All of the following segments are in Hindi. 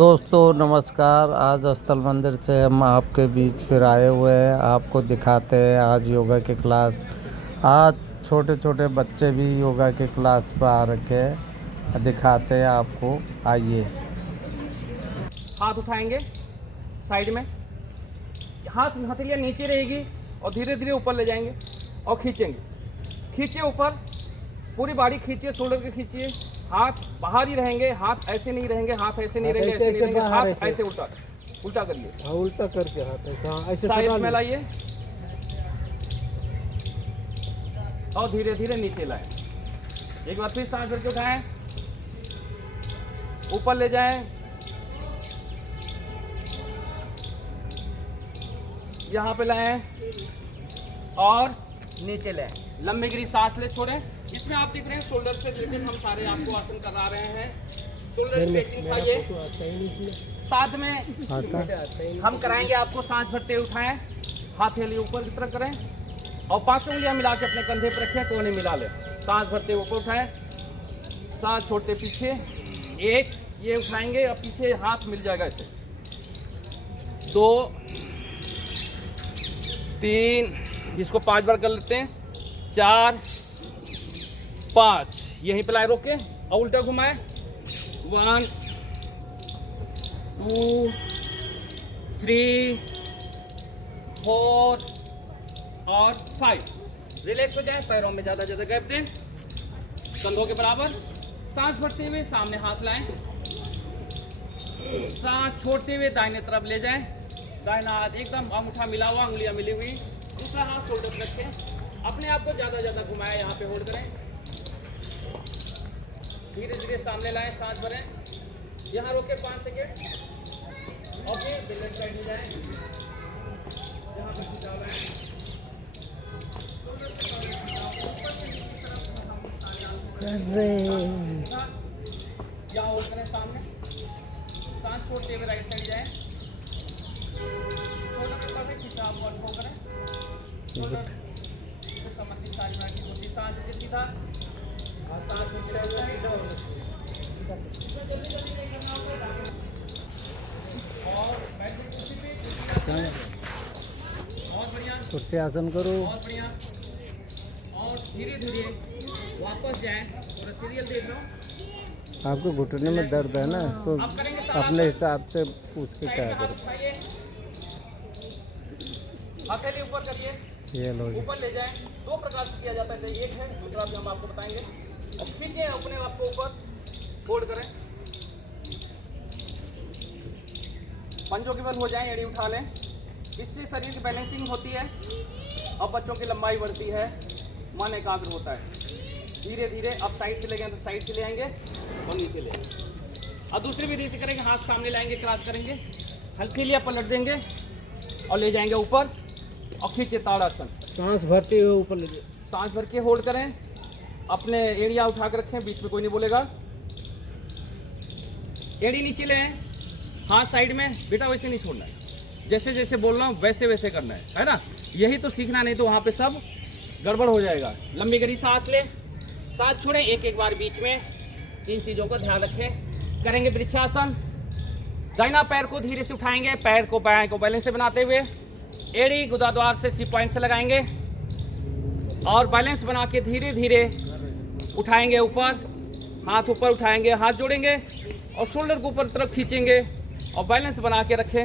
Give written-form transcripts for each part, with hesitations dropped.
दोस्तों नमस्कार। आज स्थल मंदिर से हम आपके बीच फिर आए हुए हैं। आपको दिखाते हैं आज योगा की क्लास। आज छोटे छोटे बच्चे भी योगा की क्लास पर आ रखे हैं, दिखाते हैं आपको। आइए। हाथ उठाएंगे साइड में, हाथ हथेलियाँ नीचे रहेगी और धीरे धीरे ऊपर ले जाएंगे और खींचेंगे। खींचे ऊपर, पूरी बॉडी खींचिए, शोल्डर के खींचिए। हाथ बाहर ही रहेंगे, हाथ ऐसे नहीं रहेंगे, हाथ ऐसे नहीं रहेंगे, ऐसे नहीं रहेंगे, हाथ ऐसे उल्टा उल्टा करिए। हाँ, उल्टा करके हाथ ऐसा ऐसे साइड सटा में लो। लाइए और धीरे धीरे नीचे लाएं। एक बार फिर सांस भर के उठाएं, ऊपर ले जाएं, यहाँ पे लाएं और नीचे लाएं। लंबी गिरी सांस ले, छोड़ें। इसमें आप देख रहे हैं शोल्डर से रिलेटेड हम सारे आपको आसन करा रहे हैं। शोल्डर स्ट्रेचिंग खाइए, साथ में हम कराएंगे आपको। सांस भरते हुए उठाएं, हाथ हेलिए ऊपर की तरफ करें और 5 उंगलियां मिला के अपने कंधे पर रखें, कोने मिला लें। सांस भरते ऊपर उठाएं, सांस छोड़ते पीछे। एक ये उठाएंगे और पीछे हाथ मिल जाएगा ऐसे। 2 3, जिसको 5 बार कर लेते हैं। 4 5, यहीं पे लाए रोके और उल्टा घुमाए। 1 2 3 4 और 5। रिलैक्स हो जाए, पैरों में ज़्यादा गैप दें, कंधों के बराबर। सांस भरते हुए सामने हाथ लाएं, सांस छोड़ते हुए दाहिने तरफ ले जाएं। दाहिना हाथ एकदम अंगूठा मिला हुआ, उंगलियां मिली हुई। दूसरा हाथ शोल्डर पर रखें, अपने आप को ज़्यादा घुमाएं, यहाँ पे होल्ड करें। धीरे धीरे सामने लाएं, सांस भरें, यहाँ रोके 5 सेकेंड और फिर लेफ्ट साइड में जाएं, यहाँ पे खिंचाव लाएं। यहाँ होल्ड करें सामने, सांस छोड़ते हुए राइट साइड जाएं। शोल्डर के ऊपर से खिंचाव को अनुभव करें। शोल्डर से संबंधित सारी नाड़ी होती, सांस लीजिए सीधा और सांस नीचे रहे हुए और बैठ कुर्सी पे। और बढ़िया, कुर्सी आसन करो। और बढ़िया। और धीरे धीरे वापस जाएं। थोड़ा सीरियल देख लो। आपको घुटने में दर्द है ना, तो आप करेंगे अपने हिसाब से पूछ के क्या करो। हथेली ऊपर करिए, ये लो जी। ऊपर ले जाएं। 2 प्रकार से किया जाता है, एक है, दूसरा भी हम आपको बताएंगे। और खींचे अपने आप को ऊपर, फोल्ड करें, पंजों के बल हो जाएं, एड़ी उठा लें। इससे शरीर की बैलेंसिंग होती है और बच्चों की लंबाई बढ़ती है, मन एकाग्र होता है। धीरे धीरे अब साइड से ले गए तो साइड से ले आएंगे और नीचे ले आएंगे। और दूसरी विधि से करेंगे, हाथ सामने लाएंगे, क्रॉस करेंगे, हल्की लिया पलट देंगे और ले जाएंगे ऊपर और खींचे ताड़ासन। सांस भरते हुए ऊपर ले जाओ। सांस भर के होल्ड करें, अपने एड़िया उठा कर रखें, बीच में कोई नहीं बोलेगा। एड़ी नीचे ले आए, हाथ साइड में। बेटा वैसे नहीं छोड़ना है, जैसे जैसे बोल रहा हूँ वैसे वैसे करना है ना। यही तो सीखना, नहीं तो वहाँ पे सब गड़बड़ हो जाएगा। लंबी गहरी सांस ले, सांस छोड़ें एक बार बीच में। 3 चीज़ों का ध्यान रखें। करेंगे वृक्षासन। दाहिना पैर को धीरे से उठाएंगे, पैर को बाएं को बैलेंस से बनाते हुए एड़ी गुदाद्वार से सी पॉइंट से लगाएंगे और बैलेंस बना के धीरे धीरे उठाएंगे ऊपर। हाथ ऊपर उठाएंगे, हाथ जोड़ेंगे और शोल्डर को ऊपर तरफ खींचेंगे और बैलेंस बना के रखें।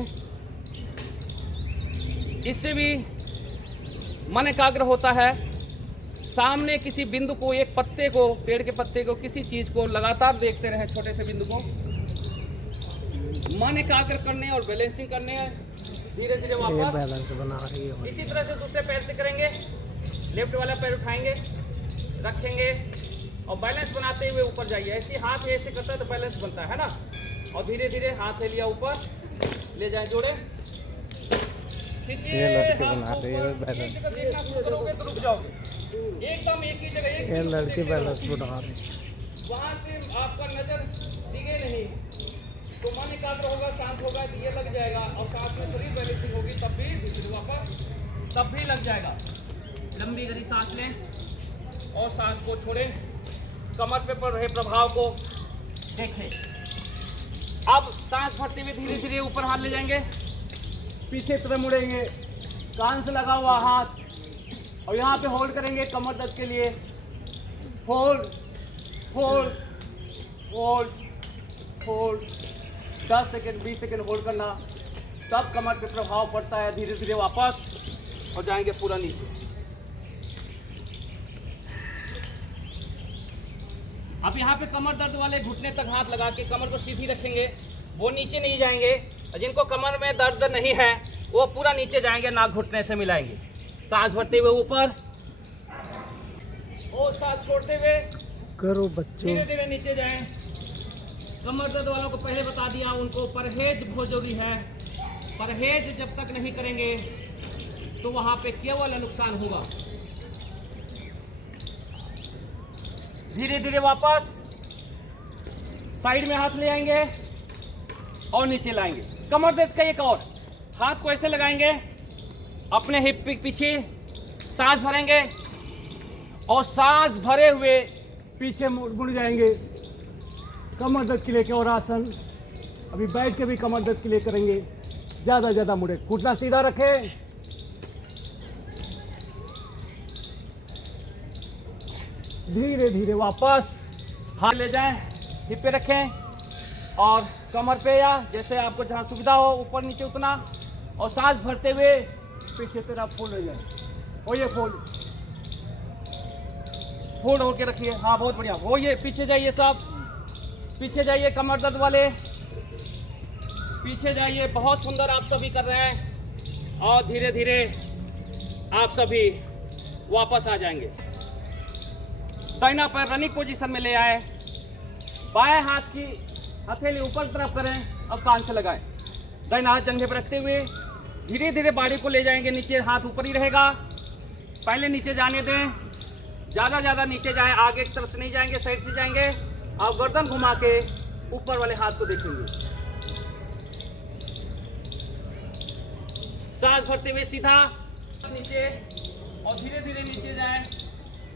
इससे भी मन एकाग्र होता है। सामने किसी बिंदु को, एक पत्ते को, पेड़ के पत्ते को, किसी चीज़ को लगातार देखते रहें, छोटे से बिंदु को। मन एकाग्र करने और बैलेंसिंग करने हैं। धीरे धीरे वापस बैलेंस बना रही है। इसी तरह से दूसरे पैर से करेंगे। लेफ्ट वाला पैर उठाएंगे, रखेंगे और बैलेंस बनाते हुए ऊपर जाइए। ऐसे हाथ ऐसे करता है तो बैलेंस बनता है ना। और धीरे धीरे हाथ ले लिया ऊपर, ले जाए, जोड़े, ये लड़की बना रही है बैलेंस। देखना शुरू करोगे तो रुक जाओगे एकदम एक ही जगह। ये लड़की बैलेंस बना रही है। वहाँ से आपका नजर दिखे नहीं तो मन एकाग्र होगा, शांत होगा, ये लग जाएगा। और साथ में शरीर बैलेंसिंग होगी तब भी दूसरी वापस तब भी लग जाएगा। लंबी गहरी सांस लें और सांस को छोड़ें। कमर पे पड़ रहे प्रभाव को देखें। अब सांस भरते हुए धीरे धीरे ऊपर हाथ ले जाएंगे, पीछे तरफ मुड़ेंगे, कान से लगा हुआ हाथ, और यहाँ पे होल्ड करेंगे कमर दर्द के लिए। Hold hold hold hold, 10 second 20 second hold करना, तब कमर पे प्रभाव पड़ता है। धीरे धीरे वापस और जाएंगे पूरा नीचे। अब यहाँ पे कमर दर्द वाले घुटने तक हाथ लगा के कमर को सीधी रखेंगे, वो नीचे नहीं जाएंगे। जिनको कमर में दर्द नहीं है वो पूरा नीचे जाएंगे, नाक घुटने से मिलाएंगे। सांस भरते हुए ऊपर और सांस छोड़ते हुए करो बच्चों। धीरे धीरे नीचे जाएं। कमर दर्द वालों को पहले बता दिया, उनको परहेज बहुत जरूरी है। परहेज जब तक नहीं करेंगे तो वहां पे केवल नुकसान होगा। धीरे धीरे वापस साइड में हाथ ले आएंगे और नीचे लाएंगे। कमर दर्द का एक और, हाथ को ऐसे लगाएंगे अपने हिप के पीछे, सांस भरेंगे और सांस भरे हुए पीछे मुड़ जाएंगे। कमर दर्द के लिए एक और आसन, अभी बैठ के भी कमर दर्द के लिए करेंगे। ज़्यादा मुड़े, घुटना सीधा रखें, धीरे धीरे वापस हाथ ले जाएं, हिप पे रखें और कमर पे या जैसे आपको जहाँ सुविधा हो ऊपर नीचे उतना, और सांस भरते हुए पीछे तरफ फोल्ड हो जाए। और ये फोल्ड होके रखिए। हाँ बहुत बढ़िया। वो ये पीछे जाइए, सब पीछे जाइए, कमर दर्द वाले पीछे जाइए। बहुत सुंदर आप सभी कर रहे हैं और धीरे धीरे आप सभी वापस आ जाएंगे। दाहिना पैर रनिंग पोजीशन में ले आए, बाएं हाथ की हथेली ऊपर तरफ करें, अब कान से लगाएं। दाहिना हाथ जंघे पर रखते हुए धीरे धीरे बॉडी को ले जाएंगे नीचे, हाथ ऊपर ही रहेगा। पहले नीचे जाने दें, ज़्यादा नीचे जाएं, आगे की तरफ से नहीं जाएंगे, साइड से जाएंगे। अब गर्दन घुमा के ऊपर वाले हाथ को देखेंगे, सांस भरते हुए सीधा नीचे और धीरे धीरे नीचे जाएं।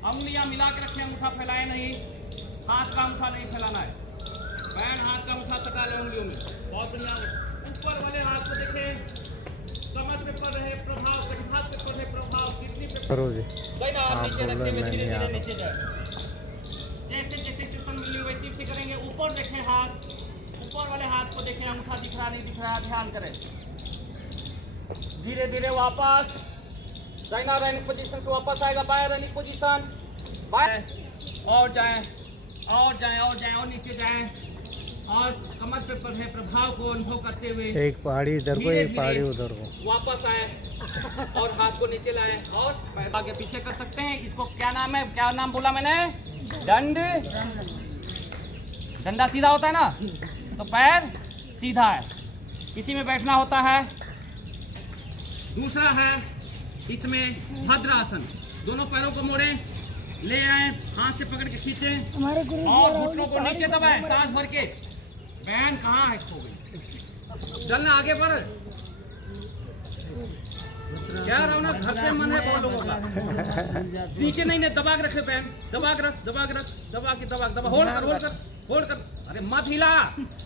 अंगुलियां मिला के रखें, अंगूठा फैलाए नहीं, हाथ का अंगूठा नहीं फैलाना है। बैन हाथ का अंगूठा सटा लें उंगलियों में, बहुत बढ़िया। ऊपर वाले हाथ को देखें, कमर पे पड़ रहे प्रभाव, कटभाग पे पड़ रहे प्रभाव, किडनी पे करो जी। दाहिना हाथ नीचे रखते हुए धीरे धीरे नीचे जाए। जैसे जैसे सेशन मिली वैसे वैसे करेंगे। ऊपर देखें हाथ, ऊपर वाले हाथ को देखें, अंगूठा दिख रहा नहीं दिख रहा, ध्यान करें। धीरे धीरे वापस दाहिना रनिंग पोजीशन से वापस आएगा, बाएं रनिंग पोजीशन, बाएं और जाएं और जाएं और जाएं और नीचे जाएं और कमर पे पड़े प्रभाव को अनुभव करते हुए एक पहाड़ी इधर को, एक पहाड़ी उधर को, वापस आए और हाथ को नीचे लाएं और पैर आगे पीछे कर सकते हैं। इसको क्या नाम है, क्या नाम बोला मैंने? दंड। डंडा सीधा होता है ना, तो पैर सीधा है, इसी में बैठना होता है। दूसरा है इसमें भद्रासन, दोनों पैरों को मोड़ें, ले आए, हाथ से पकड़ के खींचें और घुटनों को नीचे दबाएं, सांस भर के। बहन कहाँ है, खो गई, चलना आगे बढ़। क्या रहा घर पे मन है बहुत लोगों का, नीचे नहीं दबा के रखे बहन, दबा के रख, दबा के रख, दबा के दबा, होल्ड कर होल्ड कर होल्ड कर। अरे मत हिला,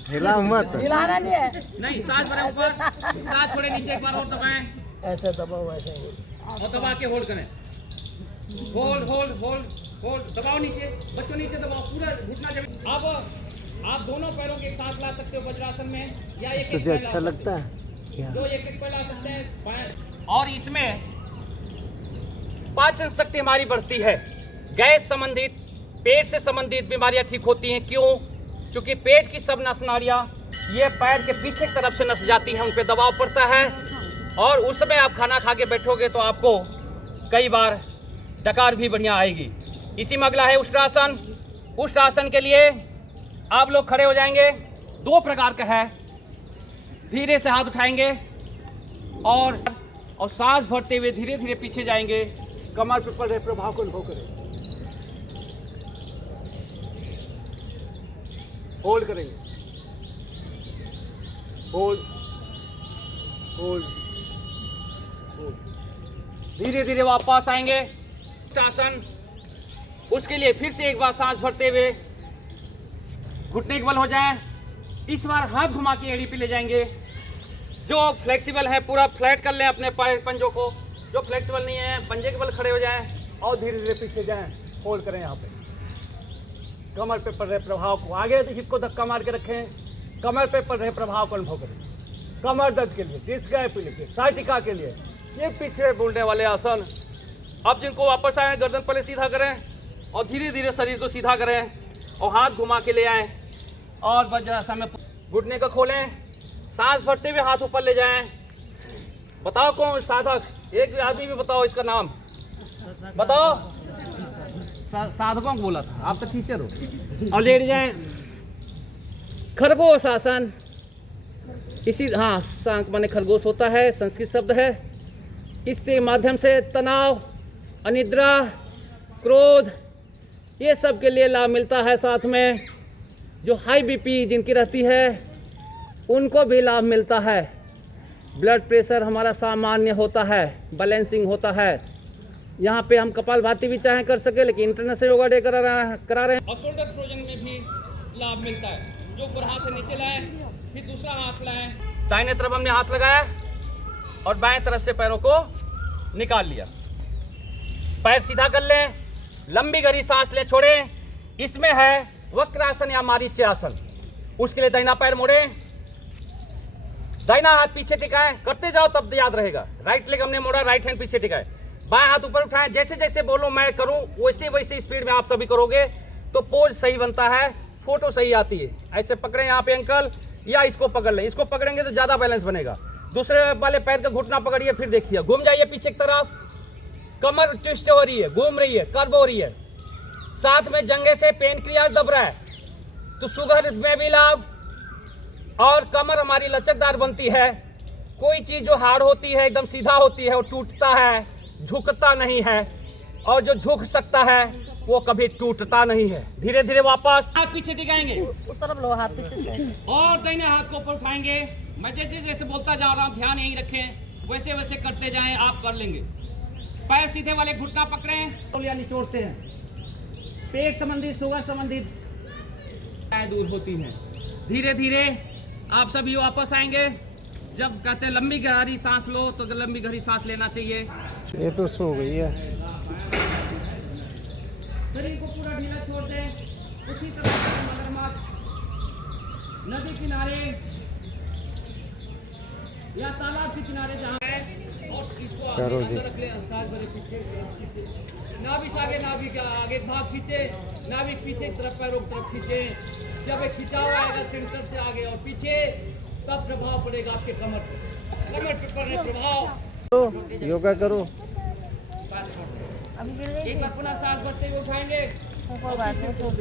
हिला मत, हिलाना नहीं है। नहीं सांस भरे ऊपर, सांस छोड़े नीचे, एक बार और दबाएं, ऐसे दबाओ, ऐसे और दबा के होल्ड करें। होल्ड होल्ड होल्ड होल्ड, दबाओ नीचे, बच्चों नीचे दबाओ, पूरा घुटना जब। अब आप दोनों पैरों के साथ ला सकते हो वज्रासन में, या एक तुझे अच्छा लगता है क्या? दो एक पैर ला सकते हैं। और इसमें पाचन शक्ति हमारी बढ़ती है, गैस संबंधित, पेट से संबंधित बीमारियां ठीक होती हैं। क्यों? क्योंकि पेट की सब नस नाड़ियां ये पैर के पीछे की तरफ से नस जाती हैं, उन पर दबाव पड़ता है और उस समय आप खाना खा के बैठोगे तो आपको कई बार डकार भी बढ़िया आएगी। इसी में अगला है उष्ट्रासन। उष्ट्रासन के लिए आप लोग खड़े हो जाएंगे, दो प्रकार का है। धीरे से हाथ उठाएंगे और सांस भरते हुए धीरे धीरे पीछे जाएंगे, कमर पर पड़ रहे प्रभाव को अनुभव करें। होल्ड करेंगे, होल्ड होल्ड होल्ड, धीरे धीरे वापस आएंगे आसन। उसके लिए फिर से एक बार सांस भरते हुए घुटने के बल हो जाएं, इस बार हाथ घुमा के एड़ी पे ले जाएंगे। जो फ्लेक्सिबल है पूरा फ्लैट कर लें अपने पंजों को, जो फ्लेक्सिबल नहीं है पंजे के बल खड़े हो जाएं और धीरे धीरे पीछे जाएं, होल्ड करें। यहाँ पे कमर पे पड़ रहे प्रभाव को, आगे हिप को धक्का मार के रखें, कमर पे पड़ रहे प्रभाव को अनुभव करें। कमर दर्द के लिए, डिस्क गैप के लिए, साइटिका के लिए ये पीछे बोलने वाले आसन। अब जिनको वापस आए गर्दन पहले सीधा करें और धीरे धीरे शरीर को सीधा करें और हाथ घुमा के ले आएं और वज्रासन में घुटने को खोलें, सांस भरते हुए हाथ ऊपर ले जाएं। बताओ कौन साधक, एक आदमी भी बताओ इसका नाम बताओ। साधकों को बोला था, आप तो टीचर हो। और लेट जाएं, खरगोश आसन। इसी हाँ सांक माने खरगोश होता है, संस्कृत शब्द है। इसके माध्यम से तनाव, अनिद्रा, क्रोध ये सब के लिए लाभ मिलता है। साथ में जो हाई बीपी जिनकी रहती है उनको भी लाभ मिलता है। ब्लड प्रेशर हमारा सामान्य होता है, बैलेंसिंग होता है। यहाँ पे हम कपालभाति भी चाहे कर सके, लेकिन इंटरनेशनल योगा डे करा रहे हैं। और शोल्डर फ्रोजन में भी लाभ मिलता है। जो ऊपर हाथ नीचे लाए, फिर दूसरा हाथ लाए, दाहिने तरफ हमने हाथ लगाया और बाएं तरफ से पैरों को निकाल लिया। पैर सीधा कर लें, लंबी गहरी सांस ले, छोड़ें। इसमें है वक्रासन या मारीच्यासन। उसके लिए दाहिना पैर मोड़े, दाहिना हाथ पीछे टिकाएं, करते जाओ तब याद रहेगा। राइट लेग हमने मोड़ा, राइट हैंड पीछे टिकाए, बाएं हाथ ऊपर उठाएं। जैसे जैसे बोलो मैं करूं वैसे वैसे स्पीड में आप सभी करोगे तो पोज सही बनता है, फोटो सही आती है। ऐसे पकड़ें यहाँ पे अंकल, या इसको पकड़ लें। इसको पकड़ेंगे तो ज्यादा बैलेंस बनेगा। दूसरे वाले पैर का घुटना पकड़िए, फिर देखिए, घूम जाइए पीछे की तरफ, कमर ट्विस्ट हो रही है, घूम रही है, कर्व हो रही है। साथ में जंघे से पेनक्रियाज दब रहा है तो शुगर में भी लाभ, और कमर हमारी लचकदार बनती है। कोई चीज जो हार्ड होती है एकदम सीधा होती है वो टूटता है, झुकता नहीं है, और जो झुक सकता है वो कभी टूटता नहीं है। धीरे धीरे वापस हाथ पीछे टिकाएंगे, उस तरफ लो, हाथ पीछे और दाहिने हाथ को ऊपर उठाएंगे। मैं जैसे जैसे बोलता जा रहा हूँ ध्यान यही रखें, वैसे वैसे करते जाएं, आप कर लेंगे। पैर सीधे वाले घुटना पकड़ें, तौलिया निचोड़ते हैं। पेट संबंधित, शुगर संबंधित दूर होती हैं। धीरे धीरे आप सभी वापस आएंगे। जब कहते हैं लंबी गहरी सांस लो तो लंबी गहरी सांस लेना चाहिए। ये तो सो गई है। शरीर को पूरा ढीला छोड़ दें। उसी तरह से मगरमच्छ नदी किनारे या तालाब के किनारे जहाँ है, और इसको करो जी। रख ले, सांस भरे पीछे नाभिक आगे, नाभिक आगे भाग खींचे, नाभिक पीछे की तरफ, पैरों की तरफ खींचे। जब एक खिंचाव आएगा सेंटर से आगे और पीछे, तब प्रभाव पड़ेगा आपके कमर पे। कमर पे पड़ रहे प्रभाव, योगा करो। एक बार पुनः सांस भरते हुए उठाएंगे।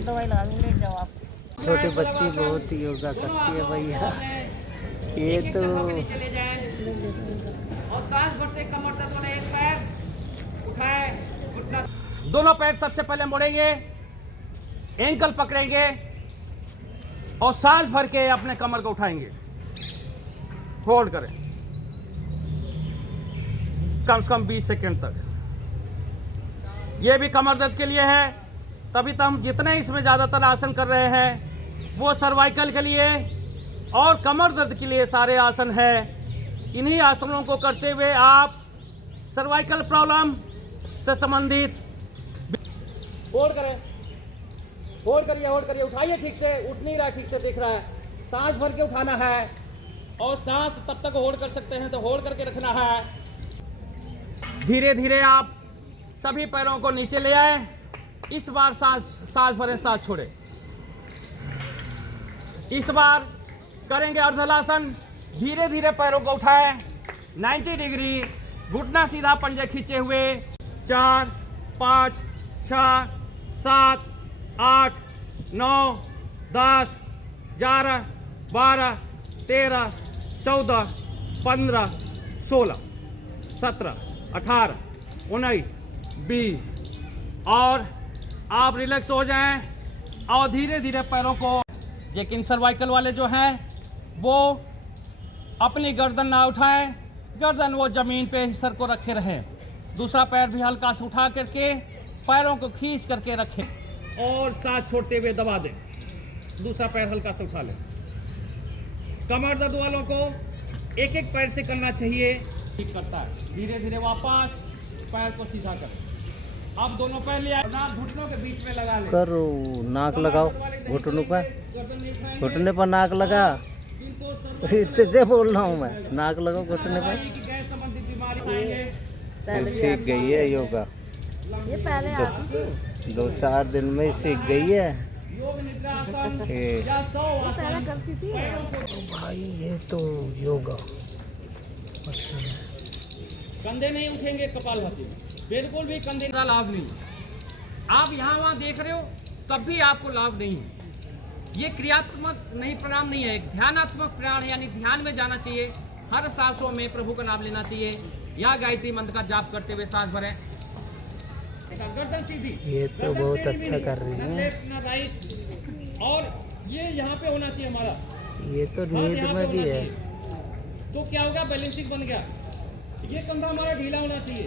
दवाई लगा दूँ, लेट जाओ आप। छोटे बच्ची बहुत योगा करती है भैया। ये तो चले जाएं और सांस भरते कमर तक वाले एक पैर उठाए, घुटना। दोनों पैर सबसे पहले मोड़ेंगे, एंकल पकड़ेंगे और सांस भर के अपने कमर को उठाएंगे। होल्ड करें कम से कम 20 सेकंड तक। ये भी कमर दर्द के लिए है। तभी तो हम जितने इसमें ज़्यादातर आसन कर रहे हैं वो सर्वाइकल के लिए और कमर दर्द के लिए सारे आसन है। इन्हीं आसनों को करते हुए आप सर्वाइकल प्रॉब्लम से संबंधित होल्ड करें, होल्ड करिए, होल्ड करिए, उठाइए ठीक से, उठ नहीं रहा ठीक से, दिख रहा है। सांस भर के उठाना है और सांस तब तक होल्ड कर सकते हैं तो होल्ड करके रखना है। धीरे धीरे आप सभी पैरों को नीचे ले आए। इस बार सांस भरें, सांस छोड़े। इस बार करेंगे अर्धलासन। धीरे धीरे पैरों को उठाएं, 90 डिग्री, घुटना सीधा, पंजे खींचे हुए। 4 5 6 7 8 9 10 11 12 13 14 15 16 17 18 19 20 और आप रिलैक्स हो जाएं और धीरे धीरे पैरों को, लेकिन सर्वाइकल वाले जो हैं वो अपनी गर्दन ना उठाएं, गर्दन वो जमीन पे सर को रखे रहें। दूसरा पैर भी हल्का से उठा करके पैरों को खींच करके रखें और साथ छोड़ते हुए दबा दें। दूसरा पैर हल्का से उठा लें। कमर दर्द वालों को एक एक पैर से करना चाहिए, ठीक करता है। धीरे धीरे वापस पैर को सीधा करें। अब दोनों पैर ले आए, घुटनों के बीच में लगा ले। करो नाक लगाओ घुटनों पर, घुटने पर नाक लगा। तुझे बोल रहा हूँ मैं, नाक लगाओ घुटने पर। गैस संबंधित बीमारी आएंगे। सीख गई है योगा, ये पहले आती थी, 2-4 दिन में ही सीख गई है। योग निद्रा आसन ये या 100 पहले आसन। करती थी। भाई ये तो योगा कंधे नहीं उठेंगे कपालभाति में, बिल्कुल भी कंधे का लाभ नहीं। आप यहाँ वहाँ देख रहे हो तब भी आपको लाभ नहीं है। ये क्रियात्मक नहीं, प्राणायाम नहीं है, एक ध्यानात्मक प्राणायाम, यानी ध्यान में जाना चाहिए। हर सांसों में प्रभु का नाम लेना चाहिए या गायत्री मंत्र का जाप करते हुए सांस भरें। गर्दन सीधी, ये तो बहुत अच्छा कर रही है। लेफ्ट ना राइट, और ये यहाँ पे होना चाहिए हमारा। ये तो नींद में भी है। तो क्या होगा, बैलेंसिंग बन गया। ये कंधा हमारा ढीला होना चाहिए,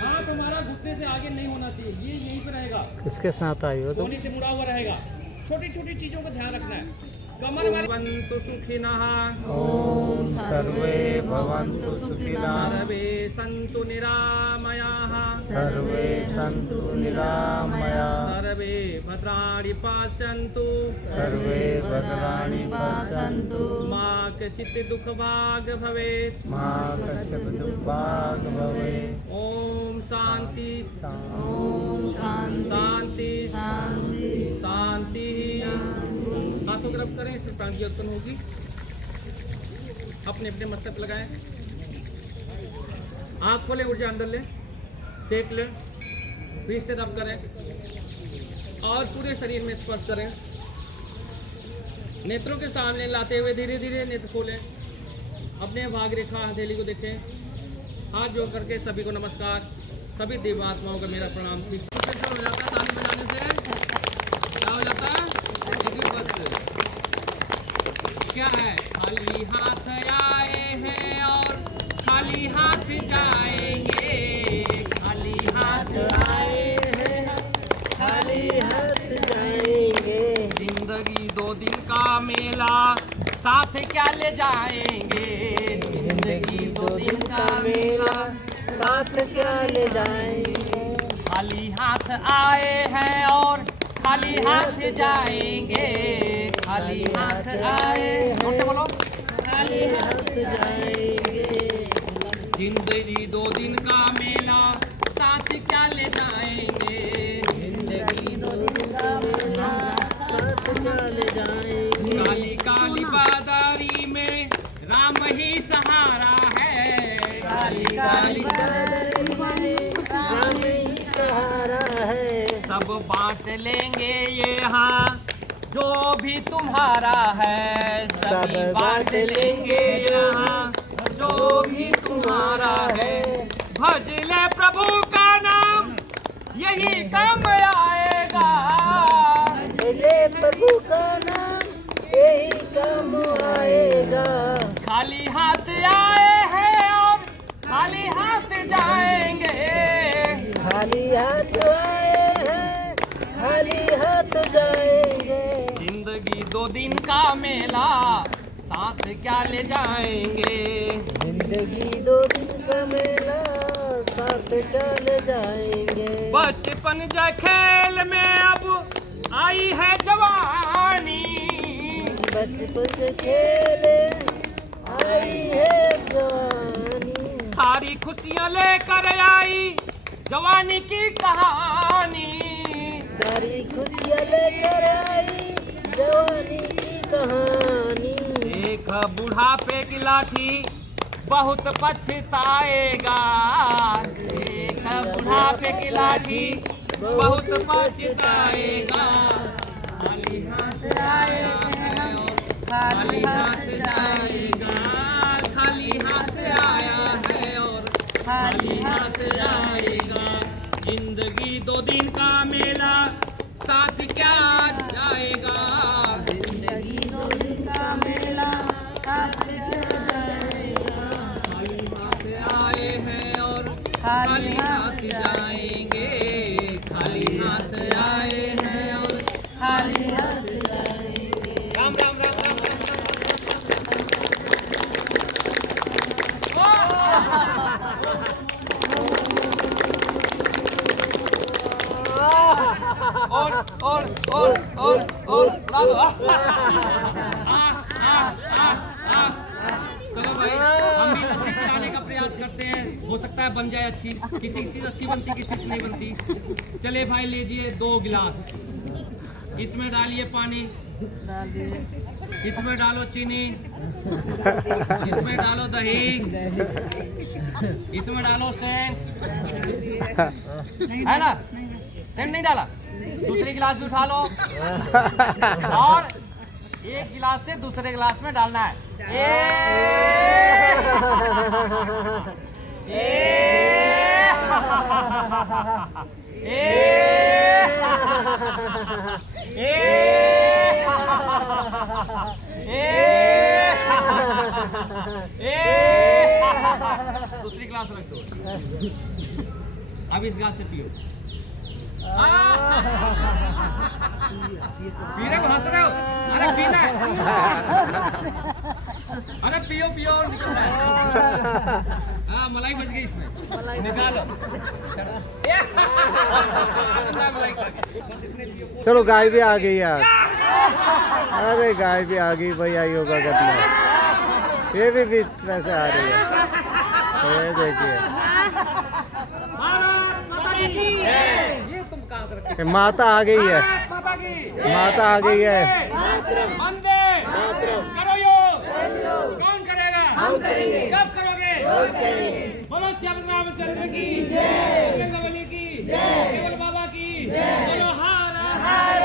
हाथ हमारा घुटने से आगे नहीं होना चाहिए, ये यहीं पे रहेगा, किसके साथ आई हो तुम? कोने से मुड़ा हुआ रहेगा। छोटी छोटी चीजों का ध्यान रखना है। कमर हमारी बंतु सुखिनः, ओम सर्वे भवन्तु सुखिनः, सर्वे सन्तु निरामयाः, सर्वे सन्तु निरामयाः, सर्वे भद्राणि पश्यन्तु, सर्वे भद्राणि पश्यन्तु, मा कश्चित् दुःखभाग् भवेत्। मा कश्चित् दुःखभाग् भवेत्। ओम शांति ओम शांति शांति शांति। हाथों ग्रब करें, इससे प्राण की उत्पन्न होगी। अपने अपने मस्तक लगाएं, आँख खोलें, ऊर्जा अंदर लें, सेक लें, फिर से रब करें और पूरे शरीर में स्पर्श करें। नेत्रों के सामने लाते हुए धीरे धीरे नेत्र खोलें, अपने भाग रेखा हथेली को देखें, हाथ जोड़ करके सभी को नमस्कार। सभी देवात्माओं का मेरा प्रणाम। ठीक हो जाता है ताली बजाने से, क्या हो जाता है? क्या है, खाली हाथ आए हैं और खाली हाथ जाएंगे, खाली हाथ आए हैं खाली हाथ जाएंगे। जिंदगी 2 दिन का मेला, साथ क्या ले जाएंगे, जिंदगी 2 दिन का मेला, साथ क्या ले जाएंगे। खाली हाथ आए हैं और खाली हाथ जाएंगे, खाली हाथ आए, जोर से बोलो, खाली हाथ जाएंगे। जिंदगी 2 दिन का मेला, साथ क्या ले जाएंगे, जिंदगी 2 दिन का मेला, साथ क्या ले जाएंगे। काली काली बादारी में राम ही सहारा है, काली काली राम ही सहारा है। सब बांट लेंगे ये यहाँ जो भी तुम्हारा है, सभी बांट लेंगे यहाँ जो भी तुम्हारा है। भज ले प्रभु का नाम, यही काम आएगा, ले प्रभु का नाम, यही काम आएगा। खाली हाथ आए हैं और खाली हाथ जाएंगे, खाली हाथ आए हैं, खाली हाथ जाएंगे। जिंदगी 2 दिन का मेला, साथ क्या ले जाएंगे, जिंदगी 2 दिन का मेला, साथ क्या ले जाएंगे। बचपन जा खेल में अब आई है जवानी, बचपन से खेले आई है जवानी, सारी खुशियाँ लेकर आई जवानी की कहानी, सारी खुशियाँ लेकर आई जवानी की कहानी। देख बुढ़ापे की लाठी बहुत पछताएगा, देख बुढ़ापे की लाठी बहुत पछताएगा। खाली हाथ आया है और खाली हाथ जाएगा, खाली हाथ आया है और खाली हाथ जाएगा। जिंदगी 2 दिन का मेला, साथ क्या जाएगा, जिंदगी 2 दिन का मेला, साथ क्या जाएगा। खाली हाथ आए हैं और खाली हाथ जाएंगे, खाली हाथ आए हैं और खाली हाथ जाएंगे। राम राम राम राम राम राम। चलो भाई, हम भी लस्सी पिलाने का प्रयास करते हैं, हो सकता है बन जाए अच्छी, किसी से अच्छी बनती, किसी से नहीं बनती। चले भाई, लीजिए 2 गिलास, इसमें डालिए पानी, इसमें डालो चीनी, इसमें डालो दही, इसमें डालो सेंध, है ना? सेंध नहीं डाला? दूसरी गिलास भी उठा लो और एक गिलास से दूसरे गिलास में डालना है। दूसरी गिलास रख दो, अब इस गिलास से पियो। पी रहे हो, हंस रहे हो? अरे पीना है, अरे पियो पियो और निकल रहा है। हाँ, मलाई बच गई इसमें, निकालो। चलो गाय भी आ गई यार। अरे गाय भी आ गई भैया योगा करने, ये भी बीच में से आ रही है, ये देखिए ये तुम कहाँ से रखे? माता आ गई है, माता की माता आ गई है। वंदे करो योग, कौन करेगा? हम करेंगे। कब करोगे? बोलो श्याम रामचंद्र की जय, बजरंगबली की जय, केवल बाबा की, बोलो हर हर